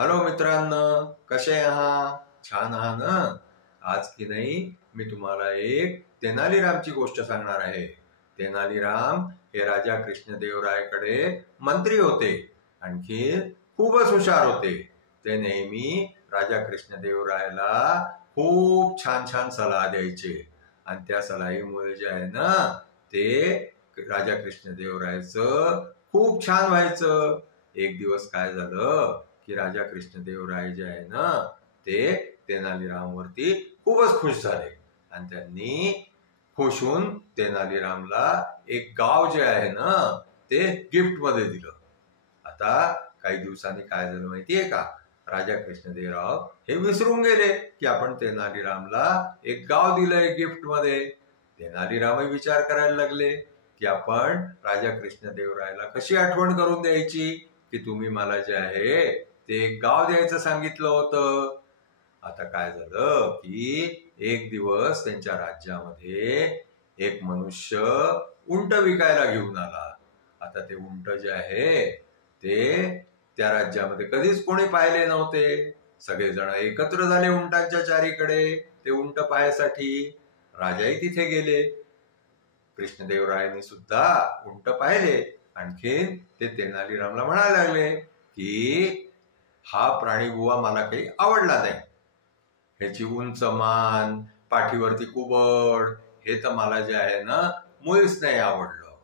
Hello मित्रांनो, कसे आहात? छान आहात ना? आज की नाही मी तुम्हाला एक तेनालीरामची गोष्ट सांगणार आहे. तेनालीराम हे राजा कृष्णदेवरायाकडे मंत्री होते. आणखी खूपच हुशार होते. ते नेहमी राजा कृष्णदेवरायाला खूप छान छान सल्ला द्यायचे आणि त्या सल्ल्यामुळे जे आहे ना ते राजा कृष्णदेवरायाचं खूप छान व्हायचं. एक दिवस काय झालं की राजा कृष्णदेवराय जे आहे ना ते तेनालीरामवरती खूपच खुश झाले आणि त्यांनी खुश होऊन तेनालीरामला एक गाव जे आहे ना ते गिफ्ट मध्ये दिलं. आता काही दिवसांनी काय झालं माहितीये का? राजा कृष्णदेवराव हे विसरून गेले की आपण तेनालीरामला एक गाव दिलंय गिफ्ट मध्ये. तेनालीरामही विचार करायला लागले की आपण राजा कृष्णदेवरायाला कशी आठवण करून द्यायची की तुम्ही मला जे आहे ते गाव द्यायचं सांगितलं होतं. आता काय झालं की एक दिवस त्यांच्या राज्यामध्ये एक मनुष्य उंट विकायला घेऊन आला. आता ते उंट जे आहे ते त्या राज्यामध्ये कधीच कोणी पाहिले नव्हते. सगळेजण एकत्र झाले उंटांच्या चारीकडे ते उंट पाहायसाठी. राजाही तिथे गेले. कृष्णदेवरायांनी सुद्धा उंट पाहिले. आणखीन ते तेनालीरामला म्हणायला लागले की हा प्राणी बुवा मला काही आवडला नाही. ह्याची उंच मान, पाठीवरती कुबड हे तर मला जे आहे ना मुळीच नाही आवडलं.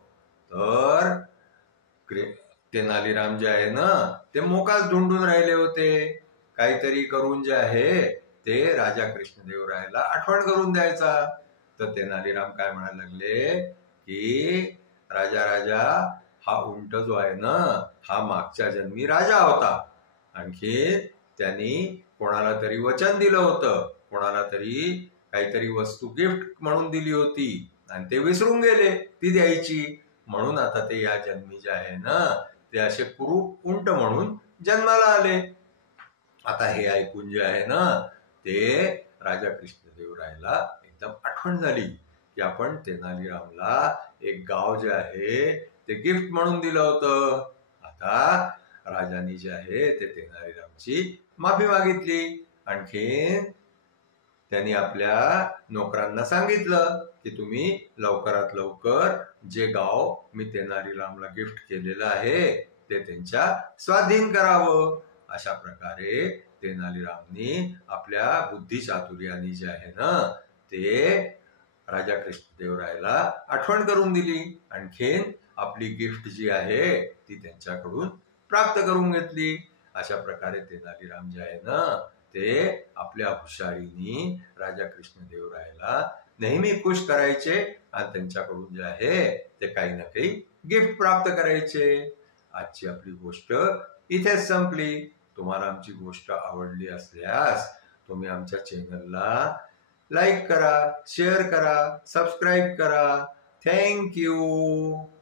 तर तेनालीराम जे आहे ना ते मोकाच ढूंढून राहिले होते. काहीतरी करून जे आहे ते राजा कृष्णदेवरायाला आठवण करून द्यायचा. तर तेनालीराम काय म्हणायला लागले की राजा हा उंट जो आहे ना हा मागच्या जन्मी राजा होता. आणखी त्यांनी कोणाला तरी वचन दिलं होतं, कोणाला तरी काहीतरी वस्तू गिफ्ट म्हणून दिली होती आणि ते विसरून गेले ती द्यायची. म्हणून आता ते या जन्मी जे आहे ना ते असे कुरूप उंट म्हणून जन्माला आले. आता हे ऐकून जे आहे ना ते राजा कृष्णदेवरायाला एकदम आठवण झाली की आपण तेनालीरामला एक गाव जे आहे ते गिफ्ट म्हणून दिलं होतं. आता राजाने जे आहे ते तेनालीरामची माफी मागितली. आणखीन त्यांनी आपल्या नोकरांना सांगितलं की तुम्ही लवकरात लवकर जे गाव मी तेनालीरामला गिफ्ट केलेलं आहे ते त्यांच्या स्वाधीन करावं. अशा प्रकारे तेनालीरामनी आपल्या बुद्धिचातुर्याने जे आहे ना ते राजा कृष्णदेवरायाला आठवण करून दिली. आणखीन आपली गिफ्ट जी आहे ती त्यांच्याकडून प्राप्त करून घेतली. अशा प्रकारे तेनालीराम जे आहे ना ते आपल्या हुशारीने राजा कृष्णदेवरायाला नेहमी खुश करायचे आणि त्यांच्याकडून जे आहे ते काही ना काही गिफ्ट प्राप्त करायचे. आजची आपली गोष्ट इथेच संपली. तुम्हाला आमची गोष्ट आवडली असल्यास तुम्ही आमच्या चॅनलला लाईक करा, शेअर करा, सबस्क्राईब करा. Thank you.